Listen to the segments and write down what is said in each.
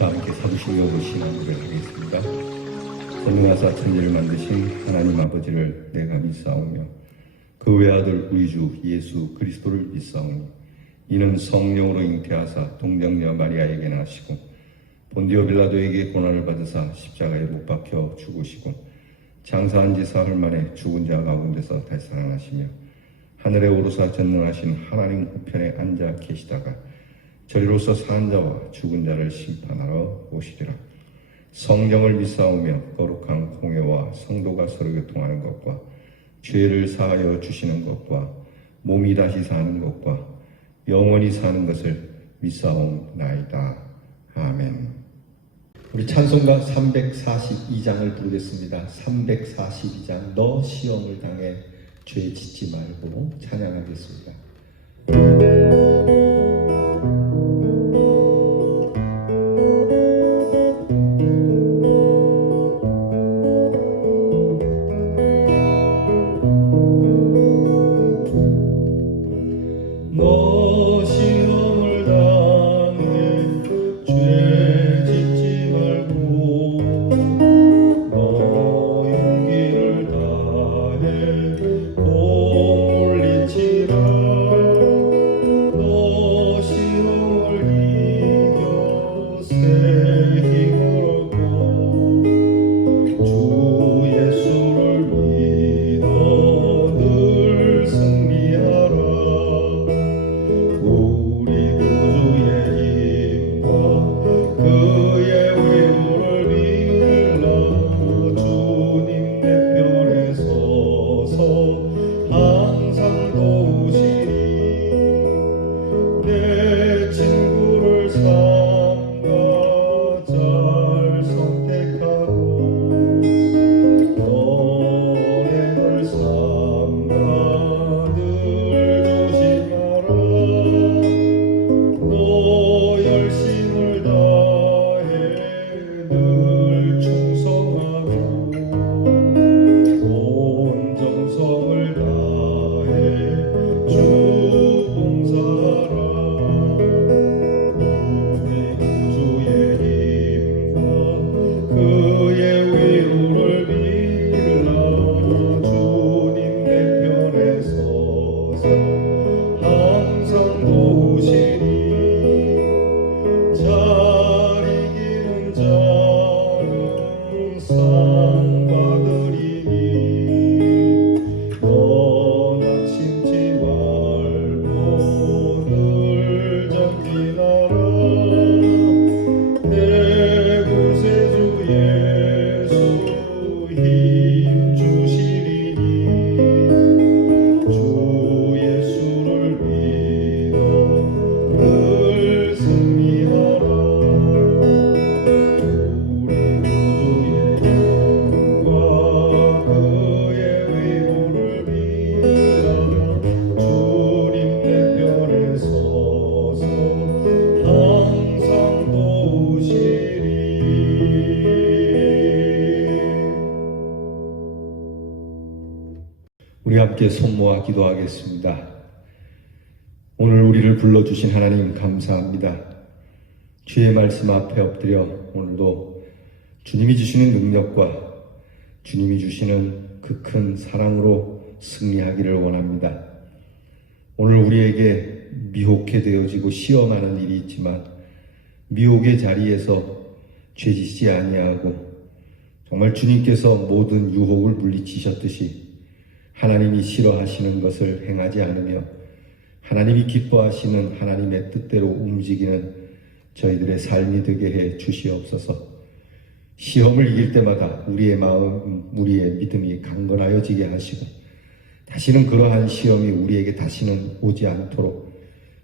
다 함께 사도신경으로 신앙을 하겠습니다. 전능하사 천지를 만드신 하나님 아버지를 내가 믿사오며 그 외아들 우리 주 예수 그리스도를 믿사오니 이는 성령으로 잉태하사 동정녀 마리아에게 나시고 본디오 빌라도에게 고난을 받으사 십자가에 못 박혀 죽으시고 장사한 지 사흘 만에 죽은 자 가운데서 다시 살아나시며 하늘에 오르사 전능하신 하나님 우편에 앉아 계시다가 저리로서 사는 자와 죽은 자를 심판하러 오시리라. 성령을 믿사오며 거룩한 공회와 성도가 서로 교통하는 것과 죄를 사하여 주시는 것과 몸이 다시 사는 것과 영원히 사는 것을 믿사옵나이다. 아멘. 우리 찬송가 342장을 부르겠습니다. 342장 너 시험을 당해 죄 짓지 말고 찬양하겠습니다. 우리 함께 손 모아 기도하겠습니다. 오늘 우리를 불러주신 하나님 감사합니다. 주의 말씀 앞에 엎드려 오늘도 주님이 주시는 능력과 주님이 주시는 그 큰 사랑으로 승리하기를 원합니다. 오늘 우리에게 미혹해 되어지고 시험하는 일이 있지만 미혹의 자리에서 죄짓지 아니하고 정말 주님께서 모든 유혹을 물리치셨듯이 하나님이 싫어하시는 것을 행하지 않으며 하나님이 기뻐하시는 하나님의 뜻대로 움직이는 저희들의 삶이 되게 해 주시옵소서. 시험을 이길 때마다 우리의 마음, 우리의 믿음이 강건하여지게 하시고 다시는 그러한 시험이 우리에게 다시는 오지 않도록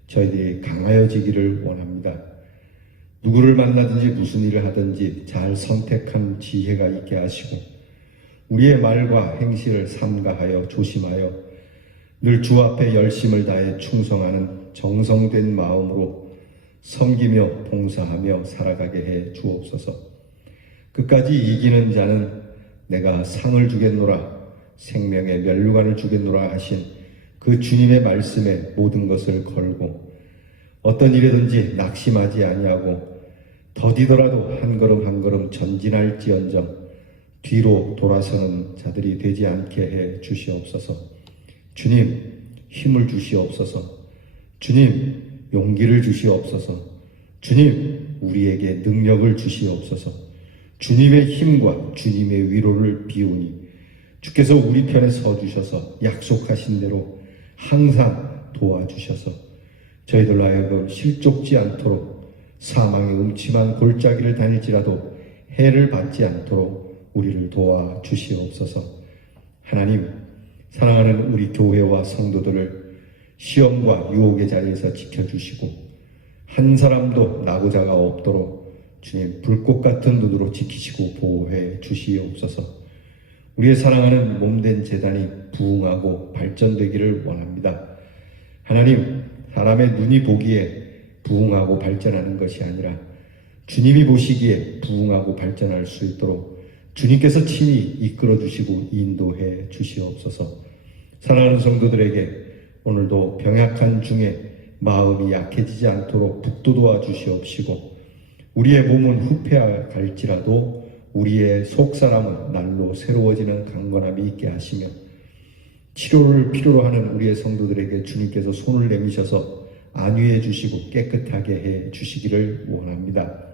저희들이 강하여지기를 원합니다. 누구를 만나든지 무슨 일을 하든지 잘 선택한 지혜가 있게 하시고 우리의 말과 행실을 삼가하여 조심하여 늘 주 앞에 열심을 다해 충성하는 정성된 마음으로 섬기며 봉사하며 살아가게 해 주옵소서. 끝까지 이기는 자는 내가 상을 주겠노라, 생명의 면류관을 주겠노라 하신 그 주님의 말씀에 모든 것을 걸고 어떤 일이든지 낙심하지 아니하고 더디더라도 한 걸음 한 걸음 전진할지언정 뒤로 돌아서는 자들이 되지 않게 해 주시옵소서. 주님, 힘을 주시옵소서. 주님, 용기를 주시옵소서. 주님, 우리에게 능력을 주시옵소서. 주님의 힘과 주님의 위로를 비우니 주께서 우리 편에 서 주셔서 약속하신 대로 항상 도와주셔서 저희들로 하여금 실족지 않도록 사망의 음침한 골짜기를 다닐지라도 해를 받지 않도록 우리를 도와주시옵소서. 하나님, 사랑하는 우리 교회와 성도들을 시험과 유혹의 자리에서 지켜주시고 한 사람도 나고자가 없도록 주님 불꽃 같은 눈으로 지키시고 보호해 주시옵소서. 우리의 사랑하는 몸된 재단이 부흥하고 발전되기를 원합니다. 하나님, 사람의 눈이 보기에 부흥하고 발전하는 것이 아니라 주님이 보시기에 부흥하고 발전할 수 있도록 주님께서 친히 이끌어 주시고 인도해 주시옵소서. 사랑하는 성도들에게 오늘도 병약한 중에 마음이 약해지지 않도록 북돋아 주시옵시고 우리의 몸은 후패할지라도 우리의 속사람은 날로 새로워지는 강건함이 있게 하시며 치료를 필요로 하는 우리의 성도들에게 주님께서 손을 내미셔서 안위해 주시고 깨끗하게 해 주시기를 원합니다.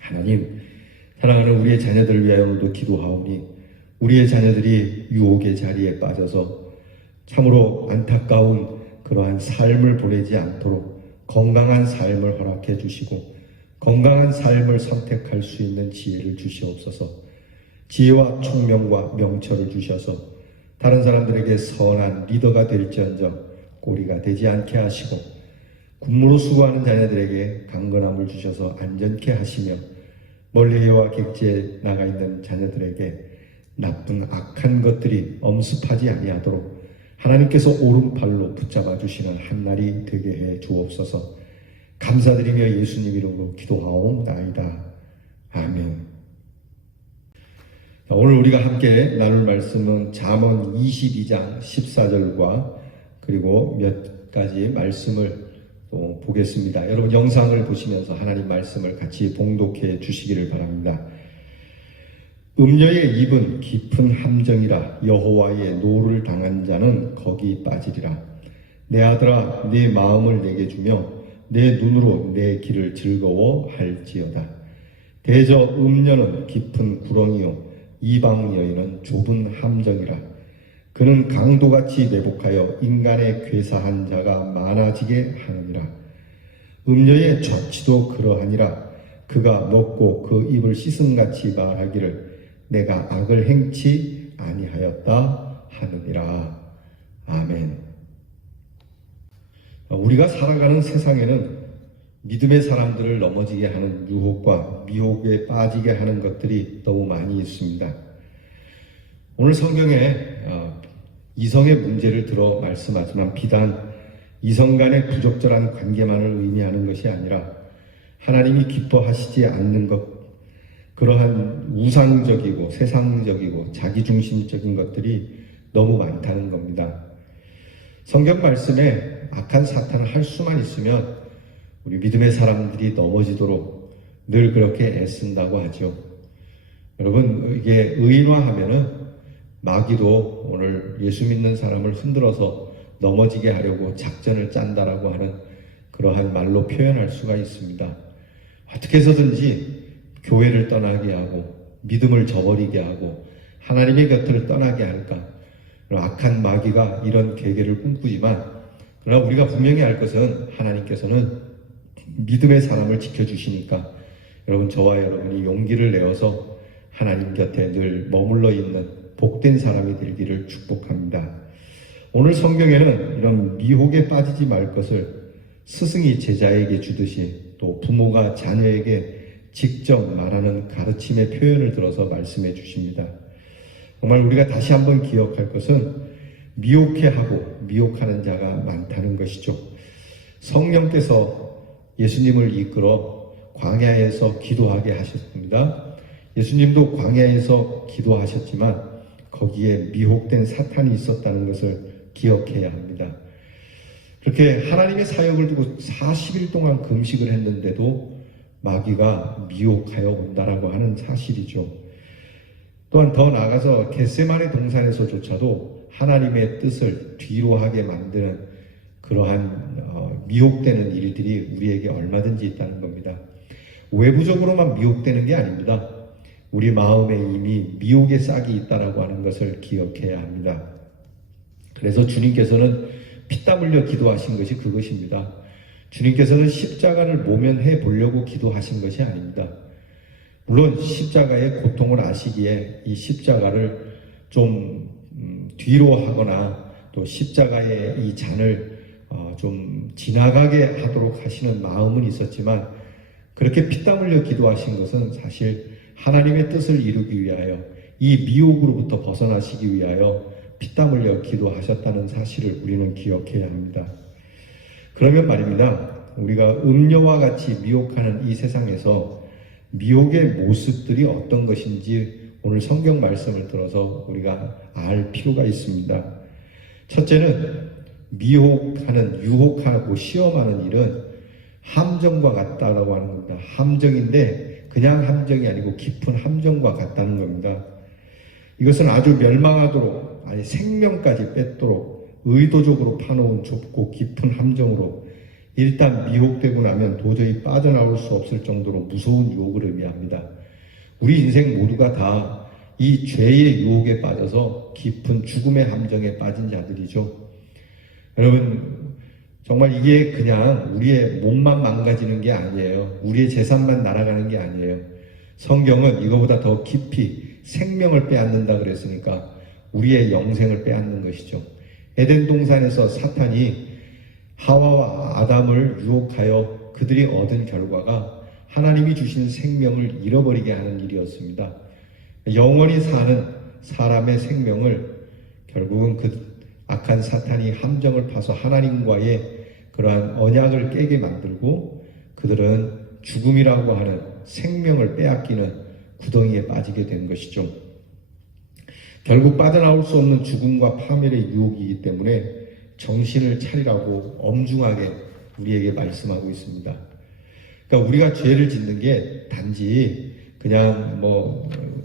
하나님, 사랑하는 우리의 자녀들을 위하여 오늘도 기도하오니 우리의 자녀들이 유혹의 자리에 빠져서 참으로 안타까운 그러한 삶을 보내지 않도록 건강한 삶을 허락해 주시고 건강한 삶을 선택할 수 있는 지혜를 주시옵소서. 지혜와 총명과 명철을 주셔서 다른 사람들에게 선한 리더가 될지언정 꼬리가 되지 않게 하시고 군무로 수고하는 자녀들에게 강건함을 주셔서 안전케 하시며 멀리 해와 객지에 나가 있는 자녀들에게 나쁜 악한 것들이 엄습하지 아니하도록 하나님께서 오른팔로 붙잡아 주시는 한날이 되게 해 주옵소서. 감사드리며 예수님 이름으로 기도하옵나이다. 아멘. 오늘 우리가 함께 나눌 말씀은 잠언 22장 14절과 그리고 몇 가지 말씀을 또 보겠습니다. 여러분 영상을 보시면서 하나님 말씀을 같이 봉독해 주시기를 바랍니다. 음녀의 입은 깊은 함정이라 여호와의 노를 당한 자는 거기 빠지리라. 내 아들아, 내 마음을 내게 주며 내 눈으로 내 길을 즐거워할지어다. 대저 음녀는 깊은 구렁이요 이방 여인은 좁은 함정이라. 그는 강도같이 내복하여 인간의 괴사한 자가 많아지게 하느니라. 음녀의 저치도 그러하니라. 그가 먹고 그 입을 씻음같이 말하기를 내가 악을 행치 아니하였다 하느니라. 아멘. 우리가 살아가는 세상에는 믿음의 사람들을 넘어지게 하는 유혹과 미혹에 빠지게 하는 것들이 너무 많이 있습니다. 오늘 성경에 이성의 문제를 들어 말씀하지만 비단 이성 간의 부적절한 관계만을 의미하는 것이 아니라 하나님이 기뻐하시지 않는 것, 그러한 우상적이고 세상적이고 자기중심적인 것들이 너무 많다는 겁니다. 성경 말씀에 악한 사탄을 할 수만 있으면 우리 믿음의 사람들이 넘어지도록 늘 그렇게 애쓴다고 하죠. 여러분, 이게 의인화하면은 마귀도 오늘 예수 믿는 사람을 흔들어서 넘어지게 하려고 작전을 짠다라고 하는 그러한 말로 표현할 수가 있습니다. 어떻게 해서든지 교회를 떠나게 하고 믿음을 저버리게 하고 하나님의 곁을 떠나게 할까? 악한 마귀가 이런 계계를 꿈꾸지만 그러나 우리가 분명히 알 것은 하나님께서는 믿음의 사람을 지켜주시니까 여러분, 저와 여러분이 용기를 내어서 하나님 곁에 늘 머물러 있는 복된 사람이 되기를 축복합니다. 오늘 성경에는 이런 미혹에 빠지지 말 것을 스승이 제자에게 주듯이 또 부모가 자녀에게 직접 말하는 가르침의 표현을 들어서 말씀해 주십니다. 정말 우리가 다시 한번 기억할 것은 미혹해하고 미혹하는 자가 많다는 것이죠. 성령께서 예수님을 이끌어 광야에서 기도하게 하셨습니다. 예수님도 광야에서 기도하셨지만 거기에 미혹된 사탄이 있었다는 것을 기억해야 합니다. 그렇게 하나님의 사역을 두고 40일 동안 금식을 했는데도 마귀가 미혹하여 온다라고 하는 사실이죠. 또한 더 나아가서 겟세마네 동산에서조차도 하나님의 뜻을 뒤로 하게 만드는 그러한 미혹되는 일들이 우리에게 얼마든지 있다는 겁니다. 외부적으로만 미혹되는 게 아닙니다. 우리 마음에 이미 미혹의 싹이 있다라고 하는 것을 기억해야 합니다. 그래서 주님께서는 피땀 흘려 기도하신 것이 그것입니다. 주님께서는 십자가를 모면해 보려고 기도하신 것이 아닙니다. 물론 십자가의 고통을 아시기에 이 십자가를 좀 뒤로 하거나 또 십자가의 이 잔을 좀 지나가게 하도록 하시는 마음은 있었지만, 그렇게 피땀 흘려 기도하신 것은 사실 하나님의 뜻을 이루기 위하여, 이 미혹으로부터 벗어나시기 위하여 피땀 흘려 기도하셨다는 사실을 우리는 기억해야 합니다. 그러면 말입니다, 우리가 음녀와 같이 미혹하는 이 세상에서 미혹의 모습들이 어떤 것인지 오늘 성경 말씀을 들어서 우리가 알 필요가 있습니다. 첫째는 미혹하는, 유혹하고 시험하는 일은 함정과 같다라고 하는 겁니다. 함정인데 그냥 함정이 아니고 깊은 함정과 같다는 겁니다. 이것은 아주 멸망하도록, 아니 생명까지 뺏도록 의도적으로 파놓은 좁고 깊은 함정으로, 일단 미혹되고 나면 도저히 빠져나올 수 없을 정도로 무서운 유혹을 의미합니다. 우리 인생 모두가 다 이 죄의 유혹에 빠져서 깊은 죽음의 함정에 빠진 자들이죠. 여러분, 정말 이게 그냥 우리의 몸만 망가지는 게 아니에요. 우리의 재산만 날아가는 게 아니에요. 성경은 이거보다 더 깊이 생명을 빼앗는다 그랬으니까 우리의 영생을 빼앗는 것이죠. 에덴 동산에서 사탄이 하와와 아담을 유혹하여 그들이 얻은 결과가 하나님이 주신 생명을 잃어버리게 하는 일이었습니다. 영원히 사는 사람의 생명을 결국은 그 악한 사탄이 함정을 파서 하나님과의 그러한 언약을 깨게 만들고 그들은 죽음이라고 하는 생명을 빼앗기는 구덩이에 빠지게 된 것이죠. 결국 빠져나올 수 없는 죽음과 파멸의 유혹이기 때문에 정신을 차리라고 엄중하게 우리에게 말씀하고 있습니다. 그러니까 우리가 죄를 짓는 게 단지 그냥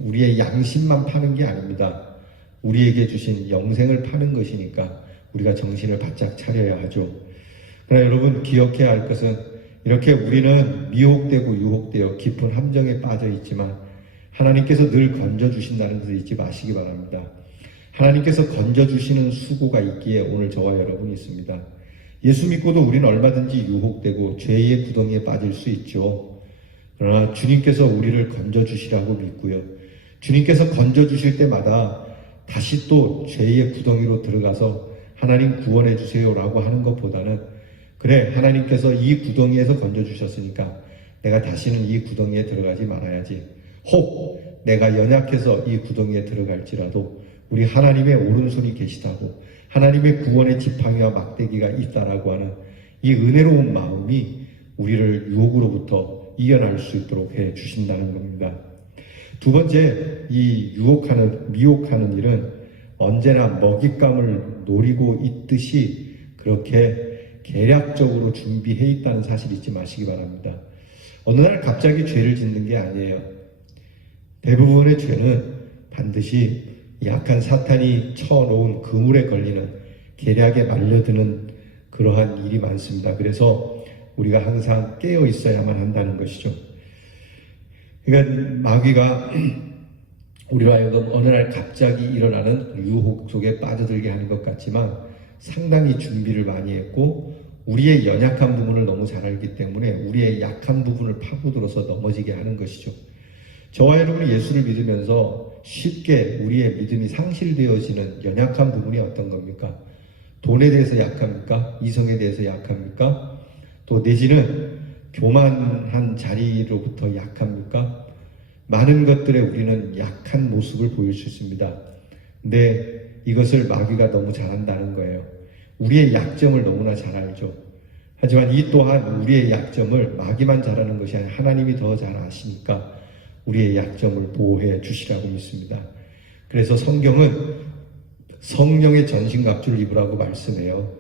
우리의 양심만 파는 게 아닙니다. 우리에게 주신 영생을 파는 것이니까 우리가 정신을 바짝 차려야 하죠. 그러나 여러분 기억해야 할 것은, 이렇게 우리는 미혹되고 유혹되어 깊은 함정에 빠져 있지만 하나님께서 늘 건져주신다는 것을 잊지 마시기 바랍니다. 하나님께서 건져주시는 수고가 있기에 오늘 저와 여러분이 있습니다. 예수 믿고도 우리는 얼마든지 유혹되고 죄의 구덩이에 빠질 수 있죠. 그러나 주님께서 우리를 건져주시라고 믿고요, 주님께서 건져주실 때마다 다시 또 죄의 구덩이로 들어가서 하나님 구원해 주세요 라고 하는 것보다는, 그래 하나님께서 이 구덩이에서 건져주셨으니까 내가 다시는 이 구덩이에 들어가지 말아야지. 혹 내가 연약해서 이 구덩이에 들어갈지라도 우리 하나님의 오른손이 계시다고, 하나님의 구원의 지팡이와 막대기가 있다라고 하는 이 은혜로운 마음이 우리를 유혹으로부터 이겨날 수 있도록 해 주신다는 겁니다. 두 번째, 이 미혹하는 일은 언제나 먹잇감을 노리고 있듯이 그렇게 계략적으로 준비해 있다는 사실 잊지 마시기 바랍니다. 어느 날 갑자기 죄를 짓는 게 아니에요. 대부분의 죄는 반드시 약한 사탄이 쳐놓은 그물에 걸리는, 계략에 말려드는 그러한 일이 많습니다. 그래서 우리가 항상 깨어 있어야만 한다는 것이죠. 그러니까 마귀가 우리로 하여금 어느 날 갑자기 일어나는 유혹 속에 빠져들게 하는 것 같지만 상당히 준비를 많이 했고, 우리의 연약한 부분을 너무 잘 알기 때문에 우리의 약한 부분을 파고들어서 넘어지게 하는 것이죠. 저와 여러분이 예수를 믿으면서 쉽게 우리의 믿음이 상실되어지는 연약한 부분이 어떤 겁니까? 돈에 대해서 약합니까? 이성에 대해서 약합니까? 또 내지는 교만한 자리로부터 약합니까? 많은 것들에 우리는 약한 모습을 보일 수 있습니다. 근데 이것을 마귀가 너무 잘한다는 거예요. 우리의 약점을 너무나 잘 알죠. 하지만 이 또한 우리의 약점을 마귀만 잘하는 것이 아니라 하나님이 더 잘 아시니까 우리의 약점을 보호해 주시라고 믿습니다. 그래서 성경은 성령의 전신갑주를 입으라고 말씀해요.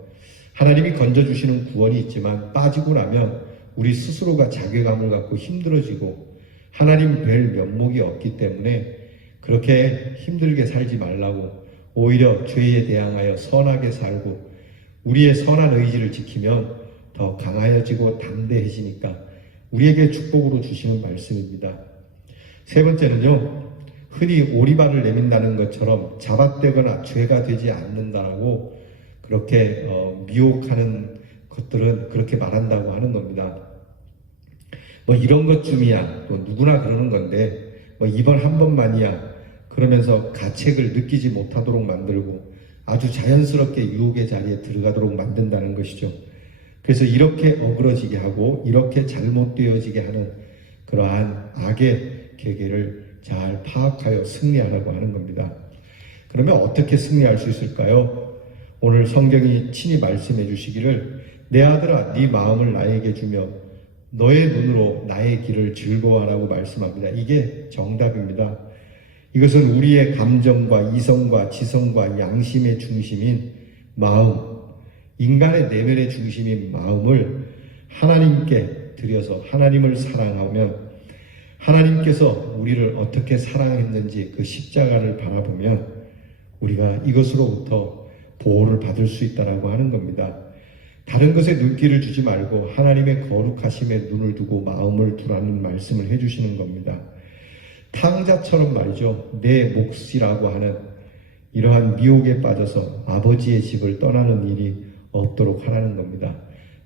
하나님이 건져주시는 구원이 있지만 빠지고 나면 우리 스스로가 자괴감을 갖고 힘들어지고 하나님 뵐 면목이 없기 때문에 그렇게 힘들게 살지 말라고 오히려 죄에 대항하여 선하게 살고 우리의 선한 의지를 지키면 더 강하여지고 담대해지니까 우리에게 축복으로 주시는 말씀입니다. 세 번째는요, 흔히 오리발을 내민다는 것처럼 잡아떼거나 죄가 되지 않는다라고 그렇게 미혹하는 것들은 그렇게 말한다고 하는 겁니다. 뭐 이런 것쯤이야, 또 누구나 그러는 건데 뭐 이번 한 번만이야 그러면서 가책을 느끼지 못하도록 만들고 아주 자연스럽게 유혹의 자리에 들어가도록 만든다는 것이죠. 그래서 이렇게 어그러지게 하고 이렇게 잘못되어지게 하는 그러한 악의 계계를 잘 파악하여 승리하라고 하는 겁니다. 그러면 어떻게 승리할 수 있을까요? 오늘 성경이 친히 말씀해 주시기를 내 아들아 네 마음을 나에게 주며 너의 눈으로 나의 길을 즐거워하라고 말씀합니다. 이게 정답입니다. 이것은 우리의 감정과 이성과 지성과 양심의 중심인 마음, 인간의 내면의 중심인 마음을 하나님께 드려서 하나님을 사랑하면 하나님께서 우리를 어떻게 사랑했는지 그 십자가를 바라보면 우리가 이것으로부터 보호를 받을 수 있다라고 하는 겁니다. 다른 것에 눈길을 주지 말고 하나님의 거룩하심에 눈을 두고 마음을 두라는 말씀을 해주시는 겁니다. 탕자처럼 말이죠. 내 몫이라고 하는 이러한 미혹에 빠져서 아버지의 집을 떠나는 일이 없도록 하라는 겁니다.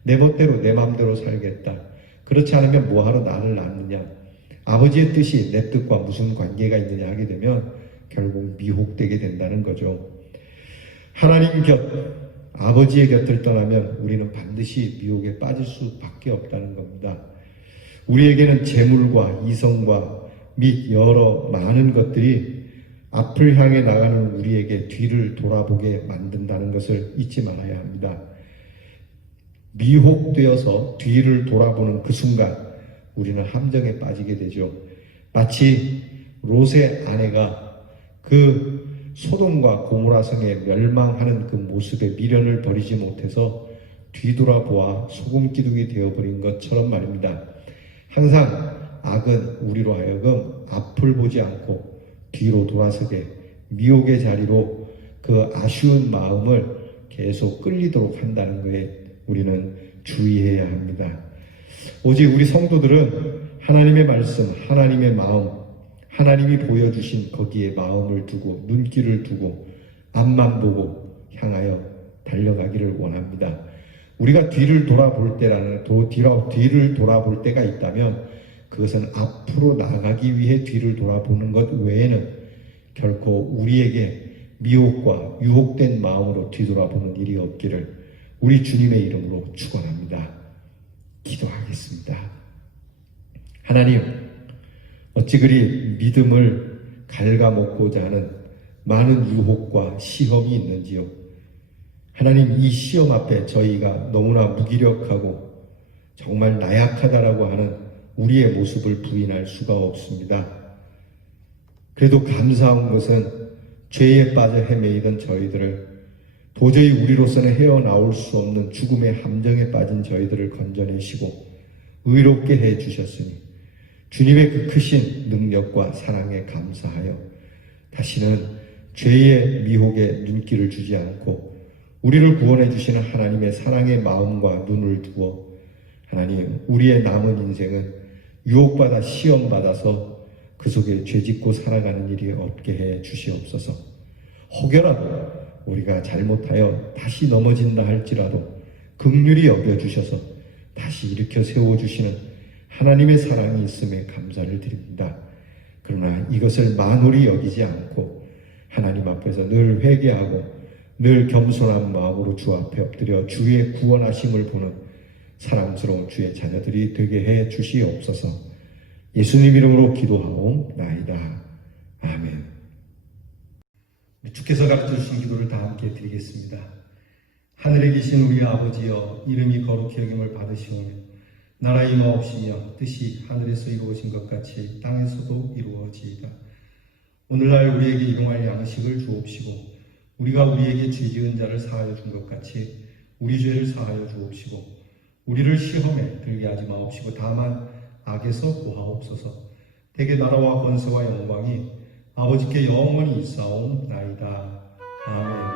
내 멋대로 내 마음대로 살겠다. 그렇지 않으면 뭐하러 나를 낳느냐. 아버지의 뜻이 내 뜻과 무슨 관계가 있느냐 하게 되면 결국 미혹되게 된다는 거죠. 하나님 곁, 아버지의 곁을 떠나면 우리는 반드시 미혹에 빠질 수밖에 없다는 겁니다. 우리에게는 재물과 이성과 및 여러 많은 것들이 앞을 향해 나가는 우리에게 뒤를 돌아보게 만든다는 것을 잊지 말아야 합니다. 미혹되어서 뒤를 돌아보는 그 순간 우리는 함정에 빠지게 되죠. 마치 롯의 아내가 그 소돔과 고모라 성에 멸망하는 그 모습에 미련을 버리지 못해서 뒤돌아보아 소금기둥이 되어버린 것처럼 말입니다. 항상 악은 우리로 하여금 앞을 보지 않고 뒤로 돌아서게 미혹의 자리로 그 아쉬운 마음을 계속 끌리도록 한다는 것에 우리는 주의해야 합니다. 오직 우리 성도들은 하나님의 말씀, 하나님의 마음, 하나님이 보여주신 거기에 마음을 두고 눈길을 두고 앞만 보고 향하여 달려가기를 원합니다. 우리가 뒤를 돌아볼 뒤를 돌아볼 때가 있다면 그것은 앞으로 나가기 위해 뒤를 돌아보는 것 외에는 결코 우리에게 미혹과 유혹된 마음으로 뒤돌아보는 일이 없기를 우리 주님의 이름으로 축원합니다. 기도하겠습니다. 하나님, 어찌 그리 믿음을 갉아먹고자 하는 많은 유혹과 시험이 있는지요. 하나님, 이 시험 앞에 저희가 너무나 무기력하고 정말 나약하다라고 하는 우리의 모습을 부인할 수가 없습니다. 그래도 감사한 것은 죄에 빠져 헤매이던 저희들을 도저히 우리로서는 헤어나올 수 없는 죽음의 함정에 빠진 저희들을 건져내시고 의롭게 해주셨으니 주님의 그 크신 능력과 사랑에 감사하여 다시는 죄의 미혹에 눈길을 주지 않고 우리를 구원해 주시는 하나님의 사랑의 마음과 눈을 두어 하나님, 우리의 남은 인생은 유혹받아 시험받아서 그 속에 죄짓고 살아가는 일이 없게 해 주시옵소서. 혹여라도 우리가 잘못하여 다시 넘어진다 할지라도 긍휼히 여겨주셔서 다시 일으켜 세워주시는 하나님의 사랑이 있음에 감사를 드립니다. 그러나 이것을 만홀히 여기지 않고 하나님 앞에서 늘 회개하고 늘 겸손한 마음으로 주 앞에 엎드려 주의 구원하심을 보는 사랑스러운 주의 자녀들이 되게 해 주시옵소서. 예수님 이름으로 기도하옵나이다. 아멘. 주께서 가르쳐 주신 기도를 다 함께 드리겠습니다. 하늘에 계신 우리 아버지여, 이름이 거룩히 여김을 받으시오며 나라 임하옵시며 뜻이 하늘에서 이루어진 것 같이 땅에서도 이루어지이다. 오늘날 우리에게 일용할 양식을 주옵시고 우리가 우리에게 죄 지은 자를 사하여 준 것 같이 우리 죄를 사하여 주옵시고 우리를 시험에 들게 하지 마옵시고 다만 악에서 구하옵소서. 대개 나라와 권세와 영광이 아버지께 영원히 있사옵나이다. 아멘.